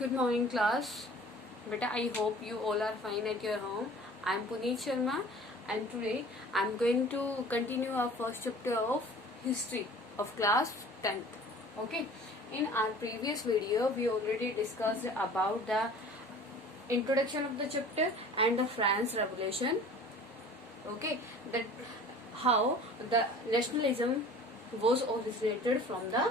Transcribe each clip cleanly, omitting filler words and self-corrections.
Good morning, class. Beta, I hope you all are fine at your home. I am Puneet Sharma, and today I am going to continue our first chapter of history of class 10th. Okay. In our previous video, we already discussed about the introduction of the chapter and the France Revolution. Okay, that how the nationalism was originated from the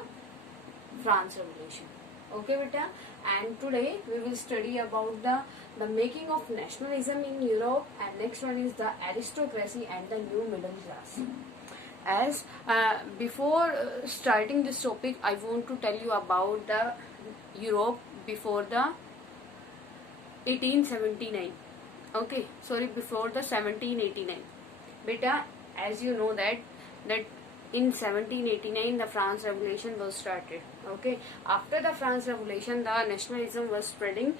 France Revolution. Okay, beta. And today we will study about the making of nationalism in Europe, and next one is the aristocracy and the new middle class. As before starting this topic, I want to tell you about the Europe before the 1879. Okay, sorry, before the 1789. Beta, as you know that in 1789 the France Revolution was started. Okay, after the France Revolution the nationalism was spreading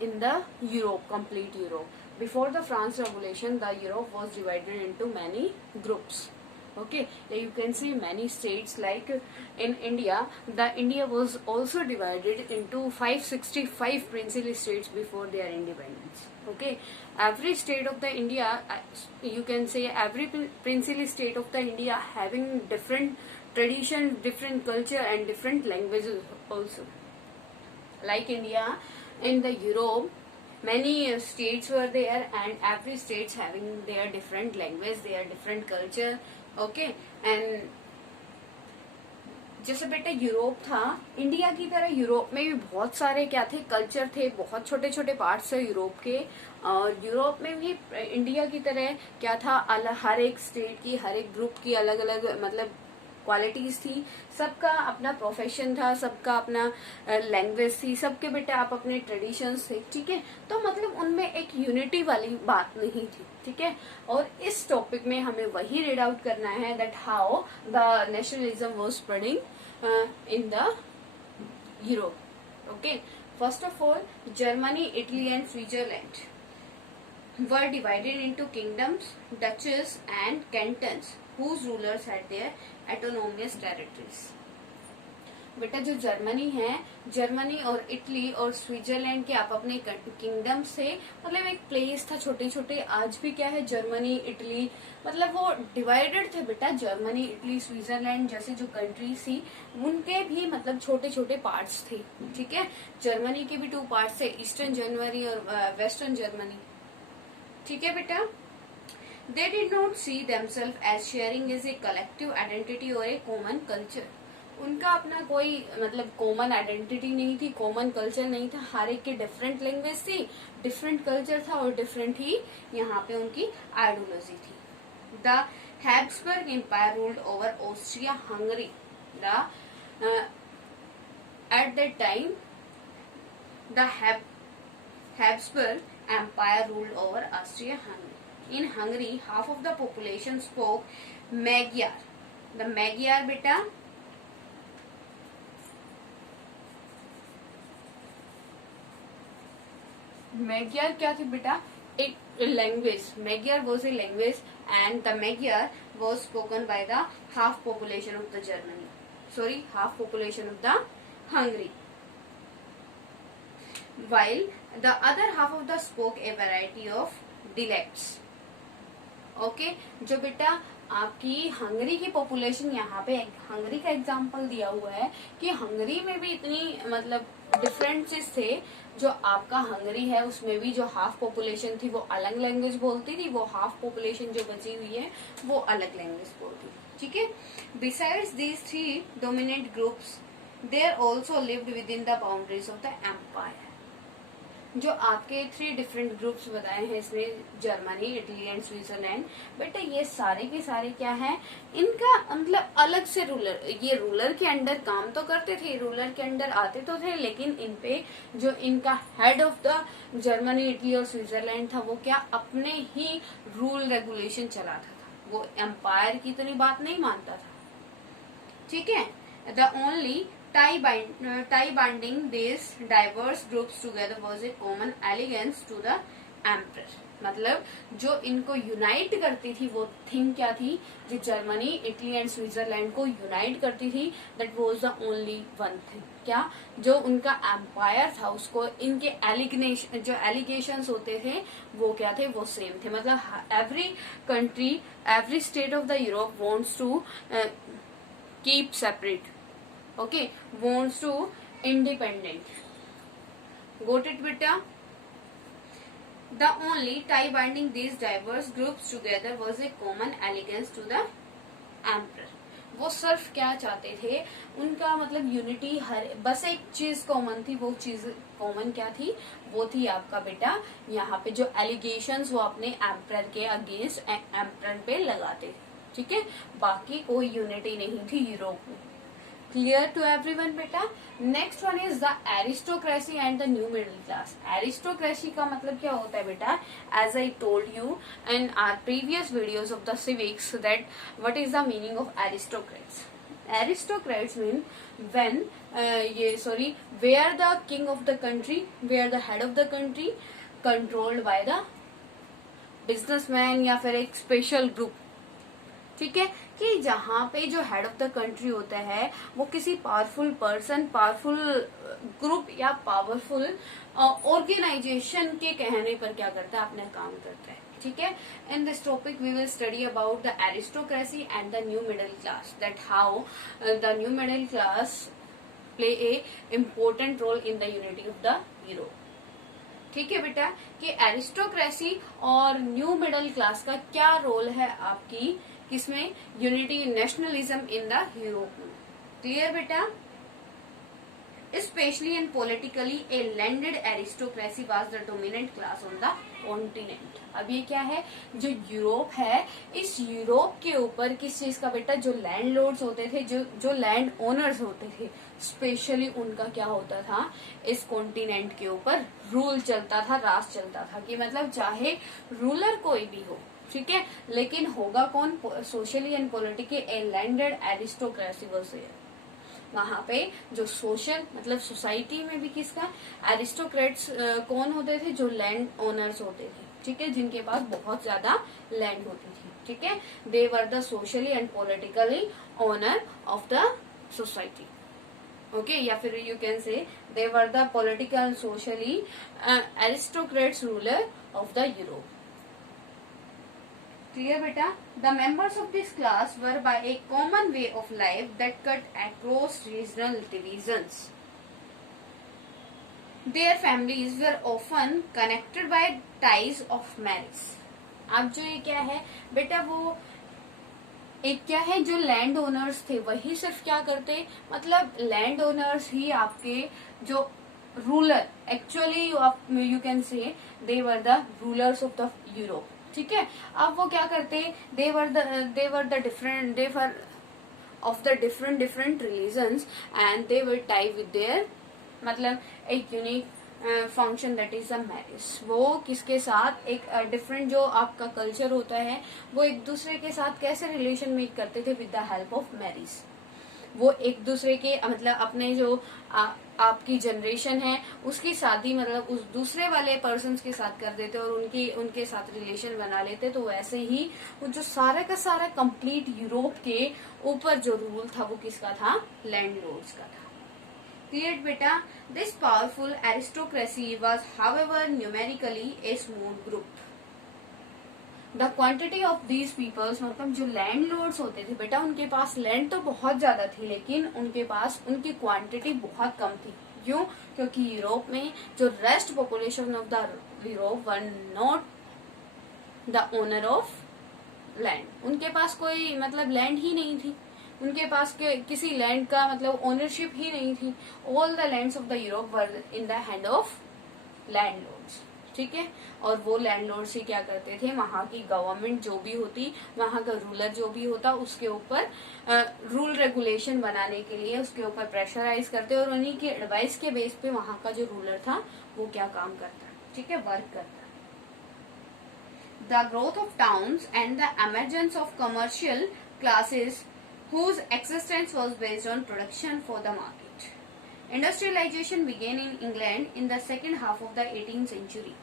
in the Europe, complete Europe. Before the France Revolution the Europe was divided into many groups. Okay, you can see many states, like in India, the India was also divided into 565 princely states before their independence. Okay, every state of the India, you can say every princely state of the India having different tradition, different culture and different languages also. Like India, in the Europe, many states were there, and every states having their different language, their different culture. Okay and जैसे बेटा Europe था, India की तरह Europe में भी बहुत सारे क्या थे, कल्चर थे, बहुत छोटे छोटे पार्ट्स थे यूरोप के. और यूरोप में भी इंडिया की तरह क्या था, हर एक स्टेट की, हर एक ग्रुप की अलग अलग मतलब क्वालिटीज थी. सबका अपना प्रोफेशन था, सबका अपना लैंग्वेज थी, सबके बेटे आप अपने ट्रेडिशंस थे. ठीक है, तो मतलब उनमें एक यूनिटी वाली बात नहीं थी. ठीक है, और इस टॉपिक में हमें वही रीड आउट करना है that how the nationalism was spreading in the Europe. Okay, first of all Germany, Italy and Switzerland were divided into kingdoms, duchies and cantons whose rulers had their autonomous territories. बेटा जो Germany है, Germany और Italy और Switzerland के आप अपने kingdoms थे, मतलब एक प्लेस था छोटे छोटे. आज भी क्या है, जर्मनी, इटली, मतलब वो डिवाइडेड थे बेटा. जर्मनी, इटली, स्विट्जरलैंड जैसे जो कंट्रीज थी उनके भी मतलब छोटे छोटे पार्ट्स थे. ठीक है, जर्मनी के भी 2 पार्ट्स थे, ईस्टर्न जर्मनी और वेस्टर्न जर्मनी. ठीक है बेटा. They did not see themselves as sharing as a collective identity or a common culture. उनका अपना कोई मतलब कॉमन आइडेंटिटी नहीं थी, कॉमन कल्चर नहीं था. हर एक के डिफरेंट लैंग्वेज थी, डिफरेंट कल्चर था और डिफरेंट ही यहाँ पे उनकी आइडियोलॉजी थी. The Habsburg empire ruled over Austria Hungary. At that time the Habsburg Empire ruled over Austria-Hungary. In Hungary, half of the population spoke Magyar. The Magyar, beta, Magyar क्या थी बेटा, एक language. Magyar was a language, and the Magyar was spoken by the half population of the Germany. Sorry, half population of the Hungary. While the other half of the spoke a variety of dialects. Okay, जो बेटा आपकी Hungary की population, यहाँ पे Hungary का example दिया हुआ है कि हंगरी में भी इतनी मतलब डिफरेंसेस थे. जो आपका हंगरी है उसमें भी जो हाफ पॉपुलेशन थी वो अलग लैंग्वेज बोलती थी, वो हाफ पॉपुलेशन जो बची हुई है वो अलग लैंग्वेज बोलती थी. ठीक है, besides these 3 dominant groups there also lived within the boundaries of the empire. जो आपके 3 डिफरेंट ग्रुप्स बताए हैं इसमें, जर्मनी, इटली एंड स्विट्जरलैंड, बेटा ये सारे के सारे क्या है, इनका मतलब अलग से रूलर, ये रूलर के अंडर काम तो करते थे, रूलर के अंडर आते तो थे, लेकिन इन पे जो इनका head of the Germany, Italy और स्विट्जरलैंड था वो क्या अपने ही रूल रेगुलेशन चलाता था, वो एम्पायर की इतनी बात नहीं मानता था. ठीक है, the only tie binding these diverse groups together was a common allegiance to the emperor. मतलब जो इनको यूनाइट करती थी वो थिंग क्या थी, जो जर्मनी, इटली एंड स्विट्जरलैंड को यूनाइट करती थी, that was the only one thing. क्या? जो उनका एम्पायर था उसको इनके जो एलिगेशंस होते थे वो क्या थे, वो सेम थे। मतलब every country, every state of the Europe wants to keep separate, okay, wants to independent. Got it बेटा? The only tie binding these diverse groups together was a common allegiance to the emperor. वो सिर्फ क्या चाहते थे, उनका मतलब unity, हर बस एक चीज कॉमन थी। वो चीज कॉमन क्या थी? वो थी आपका बेटा यहाँ पे जो एलिगेशंस वो अपने एम्परर के अगेंस्ट एम्परर पे लगाते थे, ठीक है। बाकी कोई यूनिटी नहीं थी यूरोप में। क्लियर टू एवरीवन बेटा? Next one is the aristocracy and the new middle class. Aristocracy का मतलब क्या होता है बेटा? As I told you in our previous videos of the civics that what is the meaning of aristocrats. Aristocrats mean when where the king of the country, where the head of the country controlled by the businessman या फिर एक special group, ठीक है। कि जहाँ पे जो head of the country होता है वो किसी पावरफुल पर्सन, पावरफुल ग्रुप या पावरफुल ऑर्गेनाइजेशन के कहने पर क्या करता है, अपना काम करता है, ठीक है। In this topic we will study about the aristocracy and the new middle class, that how the new middle class play a important role in the unity of the Europe. ठीक है बेटा, कि एरिस्टोक्रेसी और new middle class का क्या role है आपकी किसमें, unity, nationalism in the Europe में। क्लियर बेटा? Specially and politically a landed aristocracy was the dominant class on the continent. अब ये क्या है, जो यूरोप है, इस यूरोप के ऊपर किस चीज का बेटा, जो लैंडलॉर्ड्स होते थे, जो लैंड ओनर्स होते थे, स्पेशली उनका क्या होता था, इस कॉन्टिनेंट के ऊपर रूल चलता था, राज चलता था। कि मतलब चाहे रूलर कोई भी हो, ठीक है, लेकिन होगा कौन, socially and politically a landed aristocracy was there. वहां पे जो सोशल मतलब सोसाइटी में भी किसका, एरिस्टोक्रेट्स कौन होते थे, जो लैंड ओनर्स होते थे, ठीक है, जिनके पास बहुत ज्यादा लैंड होती थी, ठीक है। They were the socially and politically owner of the society, okay, या फिर you can say they were the political socially aristocrats ruler of the Europe. Clear beta? The members of this class were by a common way of life that cut across regional divisions. Their families were often connected by ties of marriage. अब जो ये क्या है बेटा, वो एक क्या है, जो लैंड ओनर्स थे वही सिर्फ क्या करते, मतलब लैंड ओनर्स ही आपके जो ruler, actually you can say they were the rulers of the Europe, ठीक है। अब वो क्या करते, they were the different religions and they were tie with their, मतलब एक unique function that is a marriage. वो किसके साथ, एक डिफरेंट जो आपका कल्चर होता है वो एक दूसरे के साथ कैसे रिलेशन मेक करते थे, with the help of marriage. वो एक दूसरे के मतलब अपने जो आपकी जनरेशन है उसकी शादी मतलब उस दूसरे वाले पर्सन के साथ कर देते और उनके साथ रिलेशन बना लेते। तो वैसे ही वो जो सारा का सारा कंप्लीट यूरोप के ऊपर जो रूल था वो किसका था, लैंडलॉर्ड्स का था। क्लियर बेटा? This powerful aristocracy was however numerically a small group. The quantity of these peoples, मतलब जो लैंड लॉर्ड्स होते थे बेटा, उनके पास लैंड तो बहुत ज्यादा थी लेकिन उनके पास उनकी क्वांटिटी बहुत कम थी। क्यों? क्योंकि यूरोप में जो rest population of the Europe were not the owner of land. उनके पास कोई मतलब लैंड ही नहीं थी, उनके पास किसी लैंड का मतलब ओनरशिप ही नहीं थी। All the lands of the Europe were in the hand of landlords, ठीक है। और वो लैंडलॉर्ड्स ही क्या करते थे, वहां की गवर्नमेंट जो भी होती, वहां का रूलर जो भी होता, उसके ऊपर रूल रेगुलेशन बनाने के लिए उसके ऊपर प्रेशराइज करते और उन्हीं की एडवाइस के बेस पे वहां का जो रूलर था वो क्या काम करता, ठीक है, वर्क करता। The growth of towns and the emergence of commercial classes whose existence was based on production for the market. Industrialization began in England in the second half of the 18th century.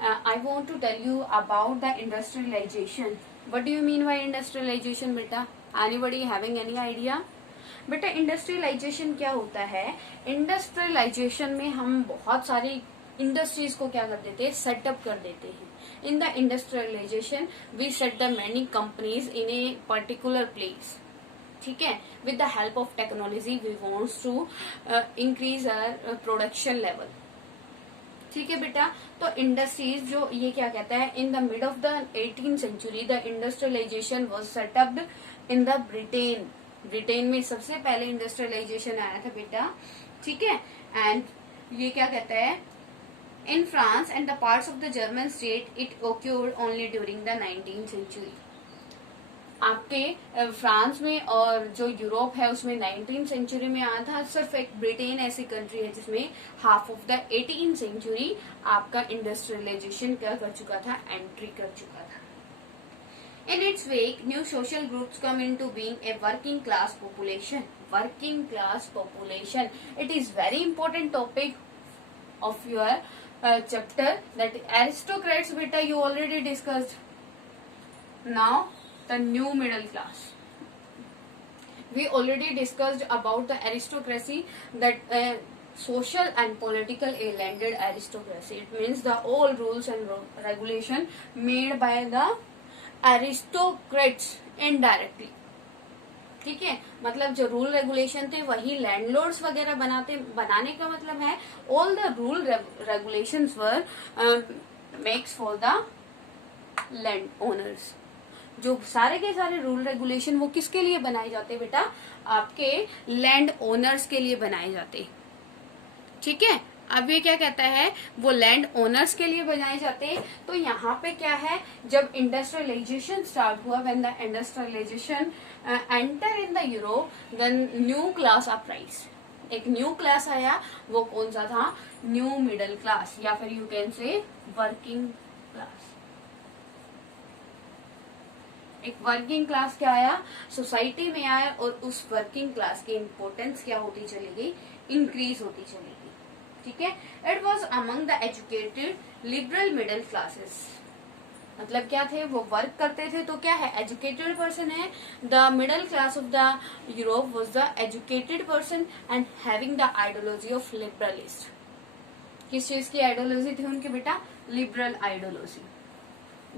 I want to tell you about the industrialization. What do you mean by industrialization बेटा? Anybody having any idea? बेटा industrialisation क्या होता है? Industrialisation में हम बहुत सारी industries को क्या कर देते हैं, सेटअप कर देते हैं. In the industrialisation we set the many companies in a particular place. ठीक है, with the help of technology we wants to increase our production level. ठीक है बेटा, तो इंडस्ट्रीज जो ये क्या कहता है, in the mid of the 18th century the industrialisation was set upped in the Britain. Britain में सबसे पहले इंडस्ट्रियलाइजेशन आया था बेटा. ठीक है, एंड ये क्या कहता है, in France and the parts of the German state it occurred only during the 19th century. आपके फ्रांस में और जो यूरोप है उसमें 19th सेंचुरी में आया था. सिर्फ एक ब्रिटेन ऐसी कंट्री है जिसमें half of the 18th century आपका इंडस्ट्रियलाइजेशन क्या कर चुका था, एंट्री कर चुका था. In its wake, new social groups come into being, a working class population. Working class population. It is very important topic of your chapter, that aristocrats beta you already discussed. Now the new middle class. We already discussed about the aristocracy, that social and political a landed aristocracy. It means the all rules and regulation made by the aristocrats indirectly. ठीक है, मतलब जो rule regulation थे वही landlords वगैरह बनाने का मतलब है all the rule regulations were makes for the land owners. जो सारे के सारे रूल रेगुलेशन वो किसके लिए बनाए जाते बेटा, आपके लैंड ओनर्स के लिए बनाए जाते. ठीक है, अब ये क्या कहता है, वो लैंड ओनर्स के लिए बनाए जाते हैं. तो यहाँ पे क्या है, जब इंडस्ट्रियलाइजेशन स्टार्ट हुआ, when the industrialisation enter in the Europe, then new class uprise. एक न्यू क्लास आया, वो कौन सा था, न्यू मिडिल क्लास, या फिर यू कैन से वर्किंग क्लास. एक वर्किंग क्लास क्या आया, सोसाइटी में आया, और उस वर्किंग क्लास की इंपॉर्टेंस क्या होती चली गई, इंक्रीज होती चली गई. ठीक है, it was among the educated liberal middle classes. मतलब क्या थे, वो वर्क करते थे, तो क्या है, एजुकेटेड पर्सन है. The middle class of the Europe was the educated person and having the ideology of liberalist. किस चीज की आइडियोलॉजी थी उनकी बेटा, liberal ideology.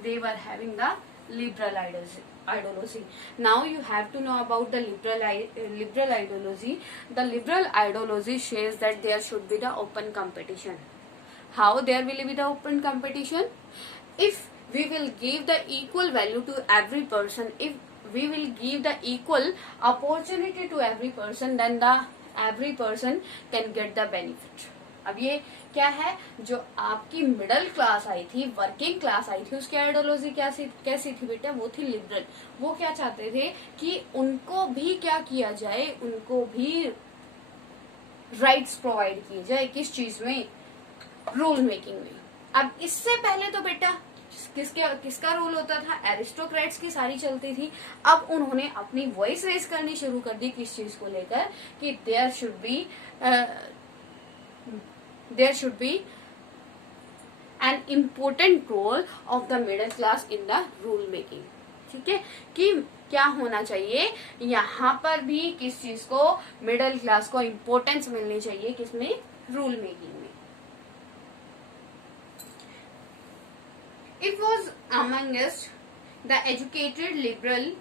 They were having the liberal ideology. Now you have to know about the liberal ideology. The liberal ideology says that there should be the open competition. How there will be the open competition? If we will give the equal value to every person, if we will give the equal opportunity to every person, then the every person can get the benefit. अब ये क्या है, जो आपकी middle class आई थी, working class आई थी, उसकी ideology कैसी थी बेटा, वो थी लिबरल. वो क्या चाहते थे कि उनको भी क्या किया जाए, उनको भी राइट्स प्रोवाइड किए जाए. किस चीज में, रूल मेकिंग में. अब इससे पहले तो बेटा किसका रूल होता था, एरिस्टोक्रेट्स की सारी चलती थी. अब उन्होंने अपनी वॉइस रेज करनी शुरू कर दी, किस चीज को लेकर, कि there should be an important role of the middle class in the rule making. ठीक है, कि क्या होना चाहिए, यहाँ पर भी किस चीज को, मिडिल क्लास को इम्पोर्टेंस मिलनी चाहिए, किसमें, रूल मेकिंग में. It was amongst the educated liberal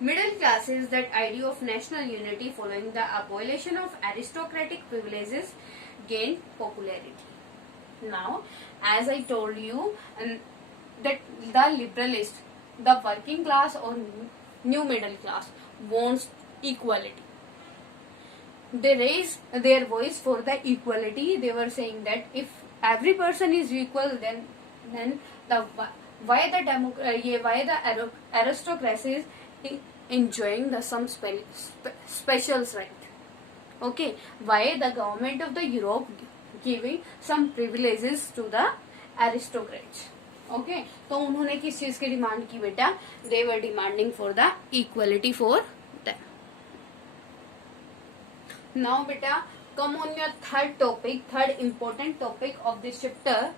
middle classes that idea of national unity following the abolition of aristocratic privileges gained popularity. Now, as I told you, that the liberalist, the working class or new middle class wants equality. They raised their voice for the equality. They were saying that if every person is equal, then why the aristocracy is enjoying the some special right. Okay, why the government of the Europe giving some privileges to the aristocrats. Okay, तो उन्होंने किस चीज की demand की बेटा, they were demanding for the equality for them. Now beta, come on your third important topic of this chapter,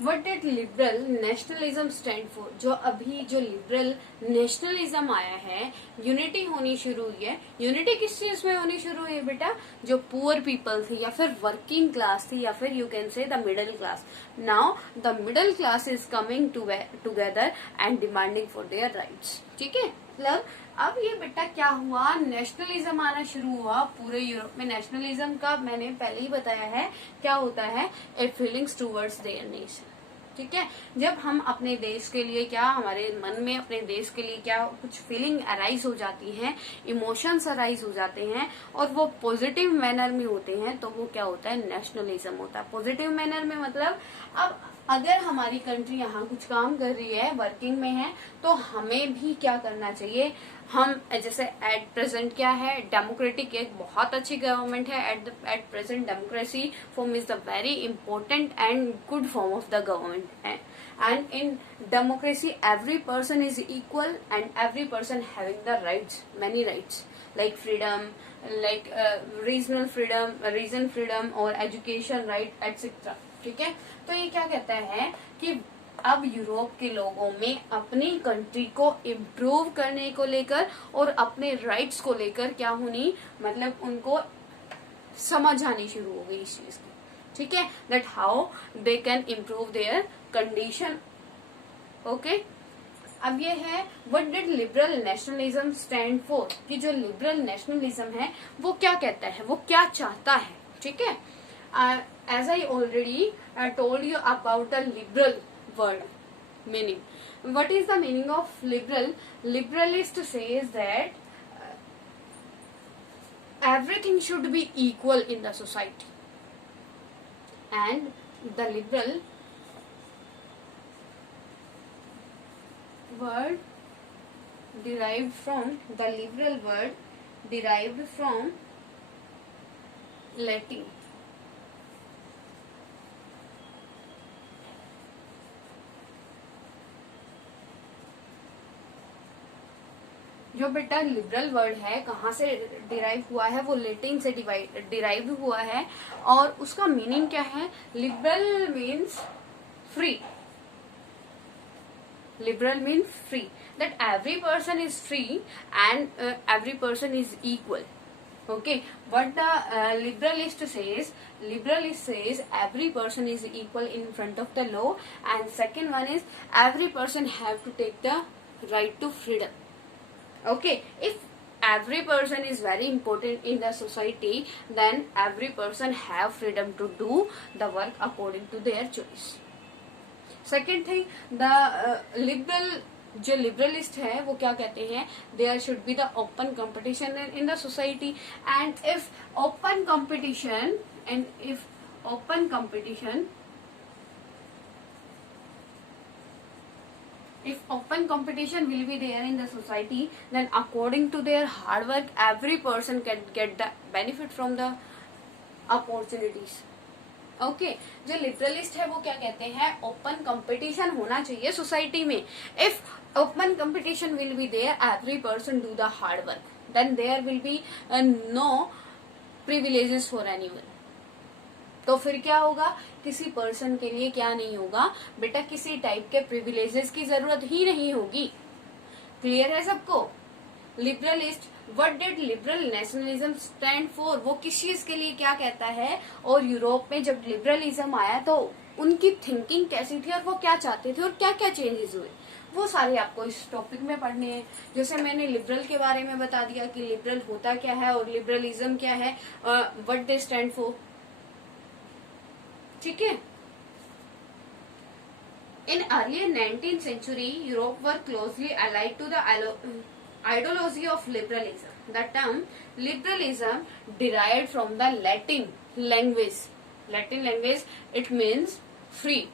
what did liberal nationalism stand for? जो अभी जो लिबरल नेशनलिज्म आया है, यूनिटी होनी शुरू हुई है। यूनिटी किस चीज में होनी शुरू हुई है बेटा? जो पुअर पीपल थी या फिर वर्किंग क्लास थी या फिर यू कैन से the middle class. Now the middle class is coming together and demanding for their rights. ठीक है, मतलब अब ये बेटा क्या हुआ, नेशनलिज्म आना शुरू हुआ पूरे यूरोप में। नेशनलिज्म का मैंने पहले ही बताया है क्या होता है, ए फीलिंग्स टूवर्ड्स देयर नेशन। ठीक है, जब हम अपने देश के लिए क्या, हमारे मन में अपने देश के लिए क्या कुछ फीलिंग अराइज हो जाती हैं, इमोशंस अराइज हो जाते हैं और वो पॉजिटिव मैनर में होते हैं, तो वो क्या होता है, नेशनलिज्म होता है। पॉजिटिव मैनर में मतलब अब अगर हमारी कंट्री यहाँ कुछ काम कर रही है, वर्किंग में है, तो हमें भी क्या करना चाहिए। हम जैसे एट प्रेजेंट क्या है, डेमोक्रेटिक एक बहुत अच्छी गवर्नमेंट है। At present democracy form is the very important and good form of the government. And in democracy every person is equal and every person having the rights, many rights like freedom, like reason freedom और education right etc. ठीक है, तो ये क्या कहता है कि अब यूरोप के लोगों में अपनी कंट्री को इम्प्रूव करने को लेकर और अपने राइट्स को लेकर क्या होनी, मतलब उनको समझ आनी शुरू हो गई इस चीज की। ठीक है, that how they can improve their condition. Okay, अब ये है what did liberal nationalism stand for, कि जो लिबरल नेशनलिज्म है वो क्या कहता है, वो क्या चाहता है। ठीक है, as I already told you about the liberal word meaning. What is the meaning of liberal? Liberalist says that everything should be equal in the society, and the liberal word derived from Latin. जो बेटा liberal word है कहाँ से derive हुआ है, वो Latin से derive हुआ है और उसका मीनिंग क्या है, liberal means free. Liberal means free, that every person is free and every person is equal. Okay, what the liberalist says every person is equal in front of the law, and second one is every person have to take the right to freedom. Okay, if every person is very important in the society, then every person have freedom to do the work according to their choice. Second thing, the liberal जो liberalist है वो क्या कहते हैं, there should be the open competition in the society, and if open competition will be there in the society, then according to their hard work every person can get the benefit from the opportunities. Okay, जो liberalist है वो क्या कहते हैं, open competition होना चाहिए society में। If open competition will be there, every person do the hard work, then there will be no privileges for anyone. तो फिर क्या होगा, किसी पर्सन के लिए क्या नहीं होगा बेटा, किसी टाइप के प्रिविलेजेस की जरूरत ही नहीं होगी। क्लियर है सबको? Liberalist, what did liberal nationalism stand for, वो किस चीज के लिए क्या कहता है, और यूरोप में जब लिबरलिज्म आया तो उनकी थिंकिंग कैसी थी और वो क्या चाहते थे और क्या क्या चेंजेस हुए, वो सारे आपको इस टॉपिक में पढ़ने हैं। जैसे मैंने लिबरल के बारे में बता दिया कि लिबरल होता क्या है और लिबरलिज्म क्या है, व्हाट दे स्टैंड फॉर। ठीक है, in early 19th century Europe were closely allied to the ideology of liberalism. The term liberalism derived from the Latin language. It means free.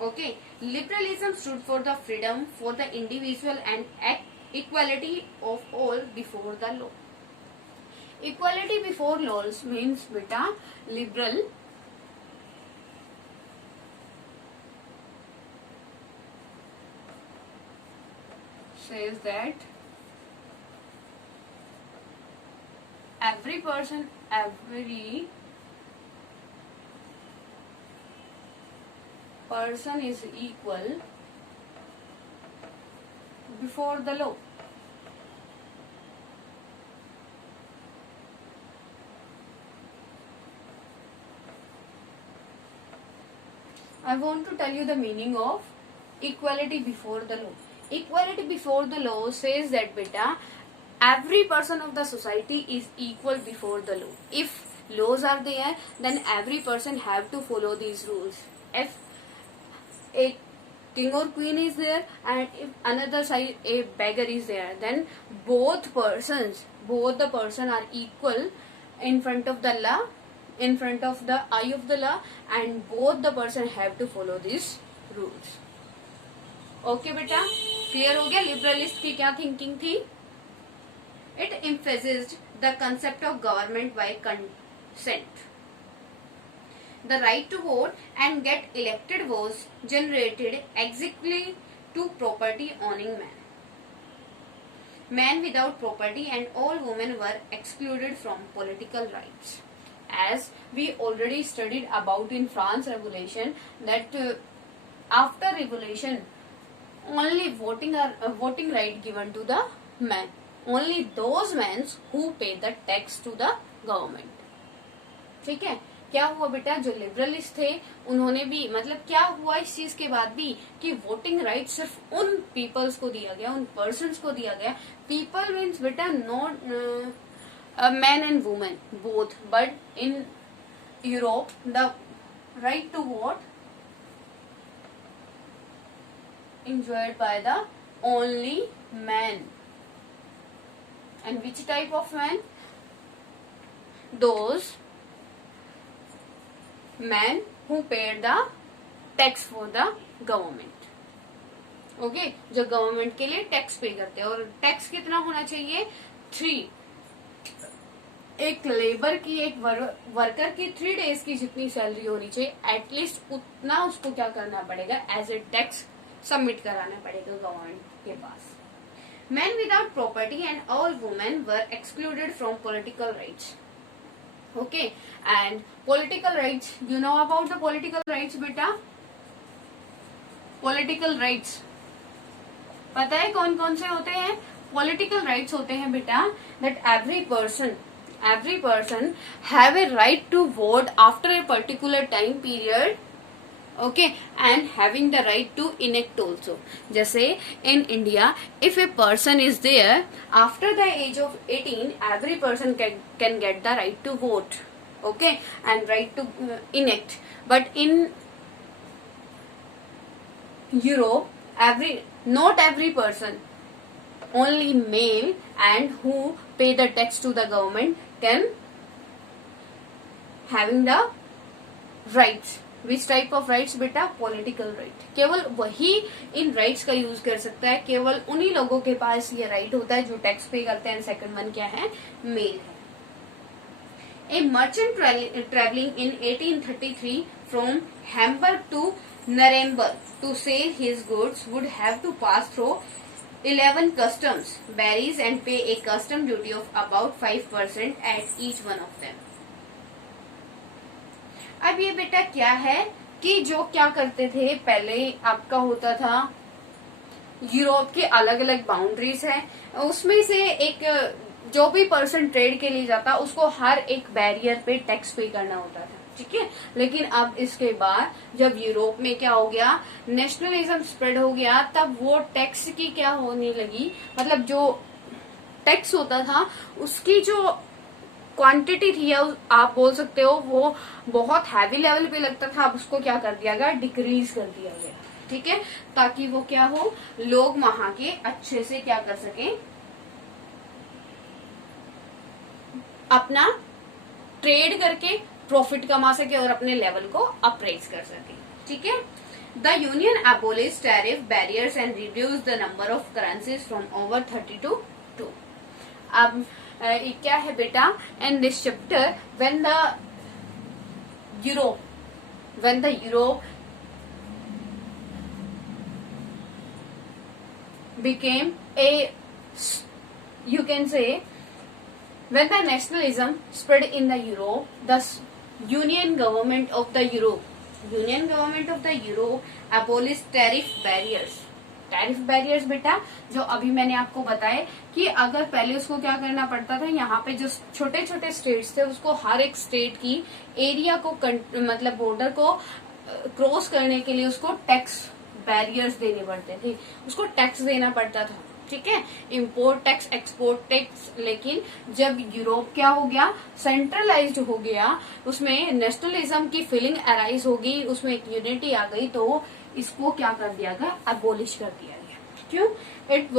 Okay, liberalism stood for the freedom for the individual and equality of all before the law. Equality before laws means beta liberal says that every person person is equal before the law. I want to tell you the meaning of equality before the law. Equality before the law says that beta, every person of the society is equal before the law. If laws are there, then every person have to follow these rules. If a king or queen is there and if another side a beggar is there, then both the person are equal in front of the law, in front of the eye of the law, and both the person have to follow these rules. Okay बेटा, clear हो गया liberalist की क्या thinking थी. It emphasized the concept of government by consent. The right to vote and get elected was generated exactly to property owning men. Men without property and all women were excluded from political rights. As we already studied about in France Revolution, that after revolution only voting right given to the men, only those men who pay the tax to the government. ठीक है. क्या हुआ बेटा, जो liberalist थे उन्होंने भी, मतलब क्या हुआ इस चीज के बाद भी कि वोटिंग राइट सिर्फ उन पीपल्स को दिया गया, उन पर्सन्स को दिया गया. पीपल मीन्स बेटा not man and women both, but in Europe the right to vote enjoyed by the only men. And which type of men? Those men who paid the tax for the government. Okay, जो government के लिए tax पे करते हैं. और tax कितना होना चाहिए? 3. एक लेबर की, एक वर्कर की 3 डेज की जितनी सैलरी होनी चाहिए, एटलीस्ट उतना उसको क्या करना पड़ेगा, एज ए टैक्स सबमिट कराना पड़ेगा गवर्नमेंट के पास. Men without property and all women were excluded from political rights. Okay, and political rights, you know about the political rights beta? Political rights पता है कौन कौन से होते हैं? Political rights होते हैं बेटा that every person have a right to vote after a particular time period. Okay, and having the right to enact also. जैसे in India, if a person is there after the age of 18, every person can get the right to vote. Okay, and right to enact. But in Europe, not every person, only male and who pay the tax to the government can having the rights. Which type of rights बेटा? Political right. केवल वही इन rights का use कर सकता है, केवल उन्हीं लोगों के पास ये राइट होता है जो टैक्स पे करते हैं. सेकंड वन क्या है? मेल है. A merchant traveling in 1833 from Hamburg to Nuremberg to sell his goods would have to pass through 11 customs barriers and pay a custom duty of about 5% at each one of them. अब ये बेटा क्या है कि जो क्या करते थे पहले, आपका होता था यूरोप के अलग अलग बाउंड्रीज है, उसमें से एक जो भी पर्सन ट्रेड के लिए जाता उसको हर एक बैरियर पे टैक्स पे करना होता था. ठीक है. लेकिन अब इसके बाद जब यूरोप में क्या हो गया, नेशनलिज्म स्प्रेड हो गया, तब वो टैक्स की क्या होने लगी, मतलब जो टैक्स होता था उसकी जो क्वांटिटी थी, या आप बोल सकते हो वो बहुत हैवी लेवल पे लगता था. अब उसको क्या कर दिया गया, डिक्रीज कर दिया गया. ठीक है, ताकि वो क्या हो, लोग वहां के अच्छे से क्या कर सके, अपना ट्रेड करके प्रॉफिट कमा सके और अपने लेवल को अप्रेज कर सके. ठीक है. The union abolished tariff barriers and reduce the number of currencies from over 30 to 2. अब क्या है बेटा, in this chapter when the Europe became a, you can say, when the nationalism spread in the Europe, the union government of the Europe union government of the Europe abolish tariff barriers बेटा, जो अभी मैंने आपको बताया कि अगर पहले उसको क्या करना पड़ता था, यहाँ पे जो छोटे छोटे स्टेट्स थे उसको हर एक स्टेट की एरिया को मतलब बॉर्डर को क्रॉस करने के लिए उसको टैक्स बैरियर्स देने पड़ते थे, उसको टैक्स देना पड़ता था, ठीक है, इम्पोर्ट टैक्स, एक्सपोर्ट टैक्स। लेकिन जब यूरोप क्या हो गया, सेंट्रलाइज्ड हो गया, उसमें नेशनलिज्म की फीलिंग अराइज होगी, उसमें एक यूनिटी आ गई, तो इसको क्या कर दिया गया, अबोलिश कर दिया गया। क्यों? It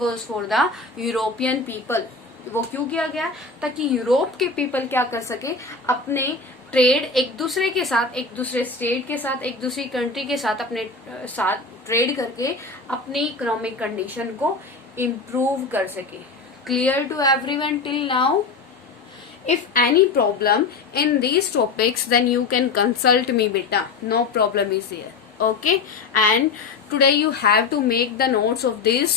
was for the European people. वो क्यों किया गया? ताकि यूरोप के पीपल क्या कर सके, अपने ट्रेड एक दूसरे के साथ, एक दूसरे स्टेट के साथ, एक दूसरी कंट्री के साथ अपने साथ ट्रेड करके अपनी इकोनॉमिक कंडीशन को इम्प्रूव कर सके। Clear to everyone till now? If any problem in these topics, then you can consult me beta, no problem is there, okay? And today you have to make the notes of this